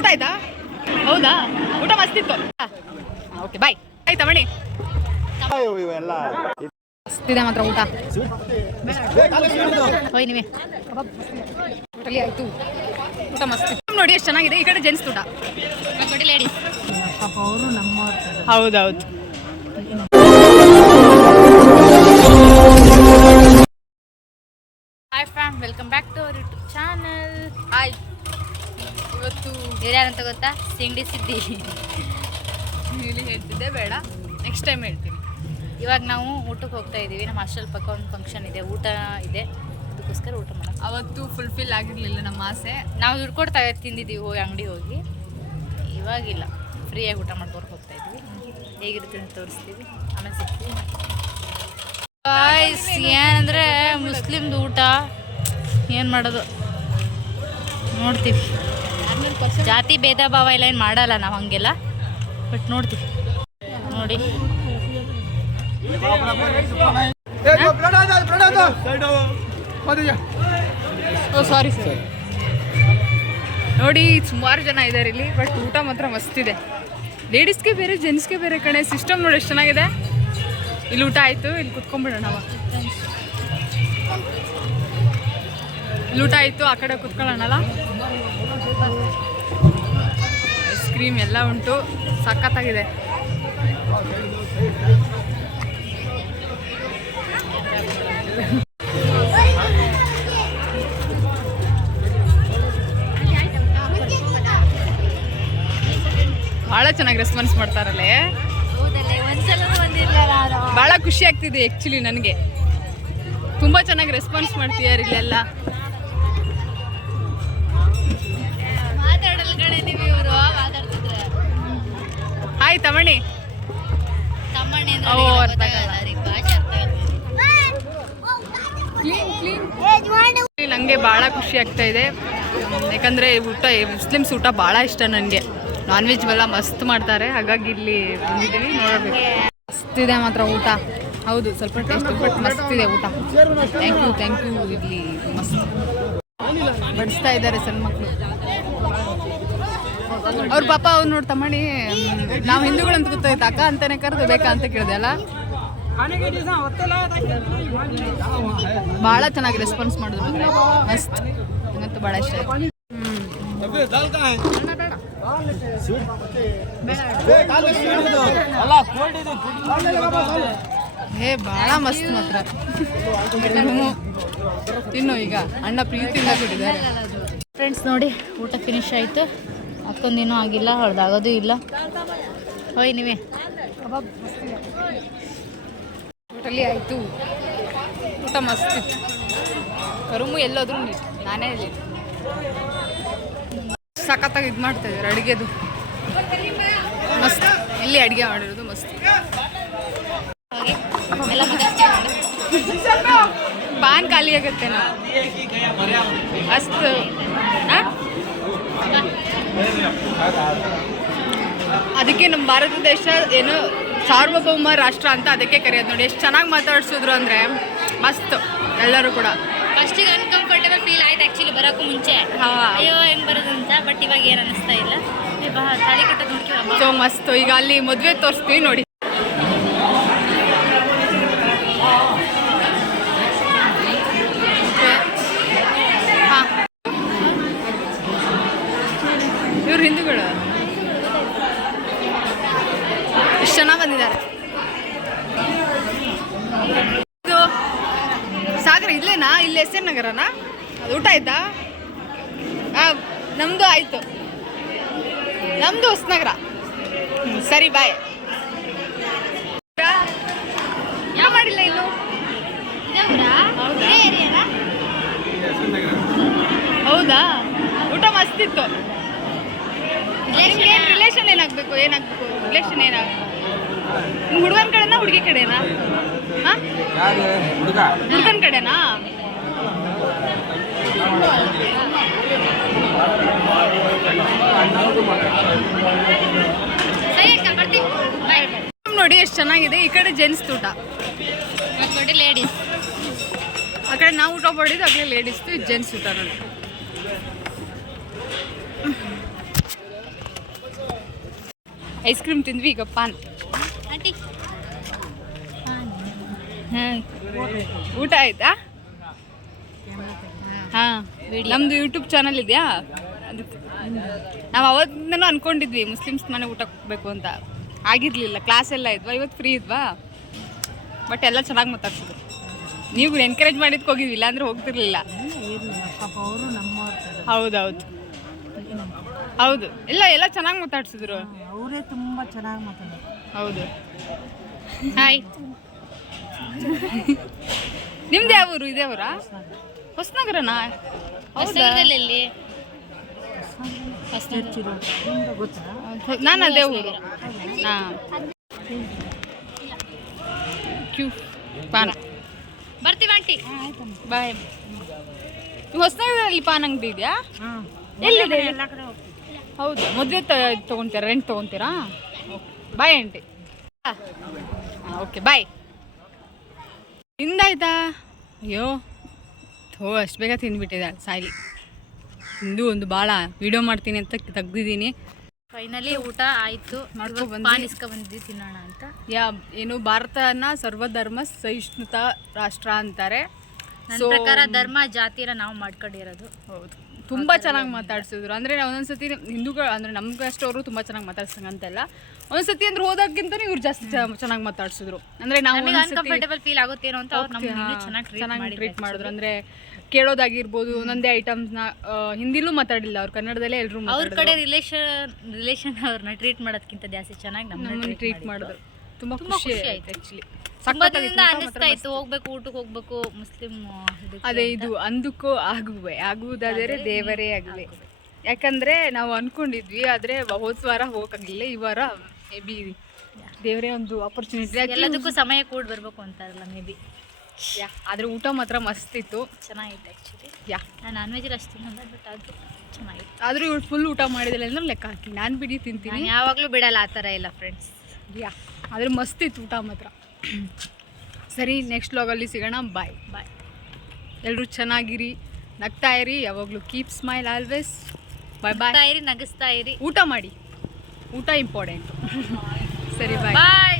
ಊಟ ಆಯ್ತಾ? ಹೌದಾ, ಊಟ ಮಸ್ತಿತ್ತು. Okay bye. ಆಯ್ತಾ ಮಣಿ? ಮಸ್ತಿದೆ ಮಾತ್ರ ಊಟ. ಹೋಯ್ ನೀವೇ ಹೋಟೆಲಿ ಆಯ್ತು ಊಟ ಮಸ್ತಿ. ನೋಡಿ ಎಷ್ಟು ಚೆನ್ನಾಗಿದೆ. ಈ ಕಡೆ ಜೆಂಟ್ಸ್ ಊಟ, ಲೇಡೀಸ್. ಹೌದೌದು. Hi fam, welcome back to our YouTube channel. Hi, ಇವತ್ತು ಯಾರಂತ ಗೊತ್ತಾ? ಸಿಂಡಿ ಸಿದ್ದಿ. ಇಲ್ಲಿ ಹೇಳ್ತಿದ್ದೆ ಬೇಡ, ನೆಕ್ಸ್ಟ್ ಟೈಮ್ ಹೇಳ್ತೀನಿ. ಇವಾಗ ನಾವು ಊಟಕ್ಕೆ ಹೋಗ್ತಾ ಇದ್ದೀವಿ. ನಮ್ಮ ಹಾಸ್ಟೆಲ್ ಪಕ್ಕ ಒಂದು ಫಂಕ್ಷನ್ ಇದೆ, ಊಟ ಇದೆ, ಅದಕ್ಕೋಸ್ಕರ ಊಟ ಮಾಡೋಣ. ಅವತ್ತು ಫುಲ್ಫಿಲ್ ಆಗಿರಲಿಲ್ಲ ನಮ್ಮ ಆಸೆ. ನಾವು ದುಡ್ಡು ಕೊಡ್ತಾ ತಿಂದಿದ್ದೀವಿ ಹೋಗಿ ಅಂಗಡಿ ಹೋಗಿ. ಇವಾಗಿಲ್ಲ, ಫ್ರೀಯಾಗಿ ಊಟ ಮಾಡ್ಕೊಂಡು ಹೋಗ್ತಾ ಇದ್ವಿ. ಹೇಗಿರುತ್ತೆ ಅಂತ ತೋರಿಸ್ತೀವಿ, ಆಮೇಲೆ ಸಿಗ್ತೀವಿ. ಏನಂದರೆ ಮುಸ್ಲಿಮ್ದು ಊಟ ಏನು ಮಾಡೋದು ನೋಡ್ತೀವಿ. ಜಾತಿ ಭೇದ ಭಾವ ಎಲ್ಲ ಏನು ಮಾಡಲ್ಲ ನಾವು ಹಂಗೆಲ್ಲ, ಬಟ್ ನೋಡ್ತೀವಿ. ನೋಡಿ ಸಾರಿ ಸರ್. ನೋಡಿ ಸುಮಾರು ಜನ ಇದ್ದಾರೆ ಇಲ್ಲಿ, ಬಟ್ ಊಟ ಮಾತ್ರ ಮಸ್ತಿದೆ. ಲೇಡೀಸ್ಗೆ ಬೇರೆ ಜೆಂಟ್ಸ್ಗೆ ಬೇರೆ ಕಡೆ ಸಿಸ್ಟಮ್ ನೋಡಿ ಎಷ್ಟು ಚೆನ್ನಾಗಿದೆ. ಇಲ್ಲಿ ಊಟ ಆಯಿತು, ಇಲ್ಲಿ ಕುತ್ಕೊಂಡ್ಬಿಡೋಣ. ಇಲ್ಲಿ ಊಟ ಆಯಿತು, ಆ ಕಡೆ ಕುತ್ಕೊಳ್ಳೋಣಲ್ಲ. ಐಸ್ ಕ್ರೀಮ್ ಎಲ್ಲ ಉಂಟು, ಸಖತ್ತಾಗಿದೆ. ಭಾಳ ಚೆನ್ನಾಗಿ ರೆಸ್ಪಾನ್ಸ್ ಮಾಡ್ತಾರಲ್ಲೇ, ಭಾಳ ಖುಷಿ ಆಗ್ತಿದೆ. ಆ್ಯಕ್ಚುಲಿ ನನಗೆ ತುಂಬ ಚೆನ್ನಾಗಿ ರೆಸ್ಪಾನ್ಸ್ ಮಾಡ್ತಿದ್ದಾರೆ ಇಲ್ಲೆಲ್ಲ. ಹಾಯ್ ತಮಣಿ. ನನಗೆ ಭಾಳ ಖುಷಿ ಆಗ್ತಾ ಇದೆ, ಯಾಕಂದರೆ ಊಟ ಮುಸ್ಲಿಮ್ಸ್ ಊಟ ಭಾಳ ಇಷ್ಟ ನನಗೆ. ನಾನ್ ವೆಜ್ ಎಲ್ಲ ಮಸ್ತ್ ಮಾಡ್ತಾರೆ, ಹಾಗಾಗಿ ಇಲ್ಲಿ ಬಂದಿದ್ದೀವಿ, ನೋಡಬೇಕು. ಮಸ್ತಿದೆ ಮಾತ್ರ ಊಟ. ಹೌದು, ಸ್ವಲ್ಪ ಟೇಸ್ಟ್, ಬಟ್ ಮಸ್ತಿದೆ ಊಟ. Thank you. ಇಲ್ಲಿ ಮಸ್ತ್ ಬಡಿಸ್ತಾ ಇದ್ದಾರೆ ಸಣ್ಣ ಮಕ್ಕಳು. ಅವ್ರ ಪಾಪ ಅವ್ರು ನೋಡಿ ತಮ್ಮಣಿ, ನಾವು ಹಿಂದೂಗಳಂತ ಗೊತ್ತಾಯ್ತು, ಅಕ್ಕ ಅಂತಾನೆ ಕರೆದು ಬೇಕಾ ಅಂತ ಕೇಳಿದೆ ಅಲ್ಲ. ಭಾಳ ಚೆನ್ನಾಗಿ ರೆಸ್ಪಾನ್ಸ್ ಮಾಡಿದ್ರು, ಮಸ್ತ್. ನಂಗಂತೂ ಭಾಳ ಇಷ್ಟ ಆಯ್ತು. ಭಾಳ ಮಸ್ತ್ ಮಾತ್ರ. ಇನ್ನು ಈಗ ಅಣ್ಣ ಪ್ರೀತಿಯಿಂದ ಕೊಟ್ಟಿದ್ದಾರೆ. ಫ್ರೆಂಡ್ಸ್ ನೋಡಿ, ಊಟ ಫಿನಿಶ್ ಆಯಿತು. ಅಕ್ಕೊಂದೇನೂ ಆಗಿಲ್ಲ, ಹೊಡೆದಾಗೋದು ಇಲ್ಲ. ಹೋಯ್ ನೀವೇ ಹೋಟೆಲಿ ಆಯಿತು, ಊಟ ಮಸ್ತಿತ್ತು. ರೂಮು ಎಲ್ಲೋದ್ರೂ ನಾನೇ ಇಲ್ಲಿ ಸಖತ್ತಾಗಿ ಇದು ಮಾಡ್ತಾ ಇದ್ದಾರೆ ಅಡುಗೆದು. ಮಸ್ತ್, ಇಲ್ಲಿ ಅಡುಗೆ ಮಾಡಿರೋದು ಮಸ್ತ್. ಪಾನ್ ಖಾಲಿ ಆಗುತ್ತೆ ನಾವು ಮಸ್ತ್. ಅದಕ್ಕೆ ನಮ್ಮ ಭಾರತ ದೇಶ ಏನು ಸಾರ್ವಭೌಮ ರಾಷ್ಟ್ರ ಅಂತ ಅದಕ್ಕೆ ಕರೆಯೋದು. ನೋಡಿ ಎಷ್ಟು ಚೆನ್ನಾಗಿ ಮಾತಾಡ್ಸಿದ್ರು ಅಂದರೆ ಮಸ್ತ್. ಎಲ್ಲರೂ ಕೂಡ ಫಸ್ಟಿಗೆ ಅನ್ಕಂಫರ್ಟೇಬಲ್ ಫೀಲ್ ಆಯ್ತು ಆ್ಯಕ್ಚುಲಿ ಬರೋಕ್ಕೂ ಮುಂಚೆ. ಅಯ್ಯೋ ಹೆಂಗೆ ಬರೋದು ಅಂತ, ಬಟ್ ಇವಾಗ ಏನು ಅನ್ನಿಸ್ತಾ ಇಲ್ಲ. ತಾಳಿ ಕಟ್ಟೋದು ನೋಡ್ತೀವಿ, ಸೊ ಮಸ್ತ್. ಈಗ ಅಲ್ಲಿ ಮದುವೆ ತೋರಿಸ್ತೀವಿ ನೋಡಿ. ಹಾಂ, ಇವ್ರು ಹಿಂದೂಗಳು ಎಷ್ಟು ಚೆನ್ನಾಗಿ ಬಂದಿದ್ದಾರೆ. ಸಾಗರ ಇಲ್ಲೇನಾ? ಇಲ್ಲಿ ಎಸ್ ಎನ್ ನಗರನಾ? ಅದು ಊಟ ಆಯ್ತಾ? ನಮ್ಮದು ಆಯಿತು, ನಮ್ಮದು ಹೊಸನಗರ. ಸರಿ ಬಾಯ್. ಯಾವ ಮಾಡಿಲ್ಲ ಇನ್ನು? ಹೌದಾ, ಊಟ ಮಸ್ತಿತ್ತು. ರಿಲೇಷನ್ ಏನಾಗಬೇಕು? ರಿಲೇಷನ್ ಏನಾಗಬೇಕು? ನಿಮ್ಮ ಹುಡುಗನ ಕಡೆನಾ ಹುಡುಗಿ ಕಡೆನಾ? ಹಾಂ, ಹುಡುಗನ ಕಡೆನಾ? ನೋಡಿ ಎಷ್ಟು ಚೆನ್ನಾಗಿದೆ. ಈ ಕಡೆ ಜೆಂಟ್ಸ್ ಊಟ, ನೋಡಿ ಲೇಡೀಸ್. ಆ ಕಡೆ ನಾವು ಊಟ ಮಾಡಿದ್ದು, ಆ ಕಡೆ ಲೇಡೀಸ್ದು, ಜೆಂಟ್ಸ್ ಊಟ ನೋಡಿ. ಐಸ್ ಕ್ರೀಮ್ ತಿಂದ್ವಿ, ಈಗ ಪಾನ್. ಆಂಟಿ ಹಾಂ, ಊಟ ಆಯ್ತಾ? ಹಾಂ, ನಮ್ಮದು ಯೂಟ್ಯೂಬ್ ಚಾನಲ್ ಇದೆಯಾ, ಅದಕ್ಕೆ ನಾವು ಅವತ್ತಿಂದನೂ ಅಂದ್ಕೊಂಡಿದ್ವಿ ಮುಸ್ಲಿಮ್ಸ್ ಮನೆ ಊಟಕ್ಕೆ ಹೋಗ್ಬೇಕು ಅಂತ. ಆಗಿರಲಿಲ್ಲ, ಕ್ಲಾಸ್ ಎಲ್ಲ ಇದ್ವಾ, ಇವತ್ತು ಫ್ರೀ ಇದ್ವಾ, ಬಟ್ ಎಲ್ಲ ಚೆನ್ನಾಗಿ ಮಾತಾಡ್ಸಿದ್ರು. ನೀವು ಎನ್ಕರೇಜ್ ಮಾಡಿದ್ಕೆ ಹೋಗಿದ್ವಿ, ಇಲ್ಲಾಂದ್ರೆ ಹೋಗ್ತಿರ್ಲಿಲ್ಲ. ಹೌದೌದು ಹೌದು, ಎಲ್ಲ ಚೆನ್ನಾಗಿ ಮಾತಾಡ್ಸಿದ್ರು. ಅವರೇ ತುಂಬ ಚೆನ್ನಾಗಿ ಮಾತಾಡೋದು. ಹೌದು. ಹಾಯ್, ನಿಮ್ದು ಯಾವ ಊರು? ಇದೇ ಊರಾ? ಹೊಸನಗರನಾ? ಹೊಸನಗರದಲ್ಲಿ ನಾನು ಅದೇ ಊರು. ಹಾಂ, ಕ್ಯೂ ಪಾನ್ ಬರ್ತೀವಿ ಆಂಟಿ. ಬಾಯ್. ಹೊಸನಗರದಲ್ಲಿ ಪಾನ್ ಅಂಗಡಿ ಇದೆಯಾ? ಎಲ್ಲಿದೆ? ಹೌದಾ, ಮದುವೆ ತೊಗೊತೀರಾ, ರೆಂಟ್ ತೊಗೊತೀರಾ? Bye aunty. Okay bye. ತಿಂದಾಯ್ತಾ? ಅಯ್ಯೋ ಅಷ್ಟು ಬೇಗ ತಿಂದ್ಬಿಟ್ಟಿದ್ದಾಳೆ, ಸಾಯ್ಲಿ. ತಿಂದು ಒಂದು ಭಾಳ ವಿಡಿಯೋ ಮಾಡ್ತೀನಿ ಅಂತ ತೆಗ್ದಿದ್ದೀನಿ. ಫೈನಲಿ ಊಟ ಆಯಿತು, ಪಾನ್ ಬಂದಿದ್ವಿ ತಿನ್ನೋಣ ಅಂತ. ಏನು ಭಾರತನ ಸರ್ವಧರ್ಮ ಸಹಿಷ್ಣುತಾ ರಾಷ್ಟ್ರ ಅಂತಾರೆ. ನನ್ನ ಪ್ರಕಾರ ಧರ್ಮ ಜಾತಿರ ನಾವು ಮಾಡ್ಕೊಂಡಿರೋದು. ಹೌದು, ತುಂಬ ಚೆನ್ನಾಗಿ ಮಾತಾಡ್ಸಿದ್ರು. ಅಂದರೆ ನಾವು ಒಂದೊಂದ್ಸತಿ ಹಿಂದೂಗಳು ಅಂದರೆ ನಮ್ಗೆ ಅಷ್ಟು ಅವರು ತುಂಬ ಚೆನ್ನಾಗಿ ಮಾತಾಡ್ಸಂಗಂತೆಲ್ಲ, ಒಂದ್ಸತಿ ಅಂದ್ರೆ ಹೋದಾಗಿಂತ ಇವ್ರು ಜಾಸ್ತಿ ಚೆನ್ನಾಗಿ ಮಾತಾಡ್ಸಿದ್ರು. ಅಂದರೆ ನಾವು ಅನ್ಕಂಫರ್ಟೇಬಲ್ ಫೀಲ್ ಆಗುತ್ತೇನೋ ಅಂತ ಅವ್ರು ನಮ್ಮನ್ನ ಚೆನ್ನಾಗಿ ಟ್ರೀಟ್ ಮಾಡಿದ್ರು. ಅಂದರೆ ಕೇಳೋದಾಗಿರ್ಬೋದು, ಒಂದೊಂದೇ ಐಟಮ್ಸ್ನ ಹಿಂದಿಲೂ ಮಾತಾಡಿಲ್ಲ ಅವ್ರು, ಕನ್ನಡದಲ್ಲೇ ಎಲ್ಲರೂ ಅವ್ರ ಕಡೆ ರಿಲೇಷನ್ ಅವ್ರನ್ನ ಟ್ರೀಟ್ ಮಾಡೋದಕ್ಕಿಂತ ಜಾಸ್ತಿ ಚೆನ್ನಾಗಿ ನಮ್ಮನ್ನ ಟ್ರೀಟ್ ಮಾಡಿದ್ರು. ತುಂಬ ಖುಷಿ ಆಯ್ತು ಆ್ಯಕ್ಚುಲಿ. ತುಂಬಾ ದಿನದಿಂದ ಅನಿಸ್ತಾ ಇತ್ತು ಹೋಗ್ಬೇಕು, ಊಟಕ್ಕೆ ಹೋಗ್ಬೇಕು ಮುಸ್ಲಿಂ. ಅದೇ ಇದು ಅಂದಕ್ಕೂ ಆಗುವುದಾದರೆ ದೇವರೇ ಆಗುವೆ. ಯಾಕಂದ್ರೆ ನಾವು ಅನ್ಕೊಂಡಿದ್ವಿ, ಆದ್ರೆ ಹೋದ ವಾರ ಹೋಗಕ್ಕಾಗಿಲ್ಲ. ಈ ವಾರ ಮೇ ಬಿ ದೇವರೇ ಒಂದು ಆಪರ್ಚುನಿಟಿ. ಎಲ್ಲದಕ್ಕೂ ಸಮಯ ಕೂಡ ಬರ್ಬೇಕು ಅಂತಾರಲ್ಲ, ಮೇ ಬಿ. ಆದ್ರೆ ಊಟ ಮಾತ್ರ ಮಸ್ತ್ ಇತ್ತು, ಚೆನ್ನಾಗಿತ್ತು ಆ್ಯಕ್ಚುಲಿ. ನಾನು ನಾನ್ ವೆಜ್ ಅಷ್ಟು ತಿನ್ನಲ್ಲ, ಬಟ್ ಅದು ಚೆನ್ನಾಗಿತ್ತು. ಆದ್ರೂ ಇವಳು ಫುಲ್ ಊಟ ಮಾಡಿದಿಲ್ಲ ಅಂದ್ರೆ ಲೆಕ್ಕ ಹಾಕಿ. ನಾನು ಬಿಡಿ ತಿಂತೀನಿ, ಯಾವಾಗಲೂ ಬಿಡಲ್ಲ ಆ ಥರ ಇಲ್ಲ ಫ್ರೆಂಡ್ಸ್. ಆದ್ರೆ ಮಸ್ತ್ ಇತ್ತು ಊಟ ಮಾತ್ರ. ಸರಿ, ನೆಕ್ಸ್ಟ್ ವ್ಲಾಗಲ್ಲಿ ಸಿಗೋಣ. ಬಾಯ್. ಎಲ್ಲರೂ ಚೆನ್ನಾಗಿರಿ, ನಗ್ತಾ ಇರಿ ಯಾವಾಗಲೂ. Keep smile always. ಬಾಯ್. ನಗಿಸ್ತಾ ಇರಿ, ಊಟ ಮಾಡಿ, ಊಟ ಇಂಪಾರ್ಟೆಂಟ್. ಸರಿ, ಬಾಯ್.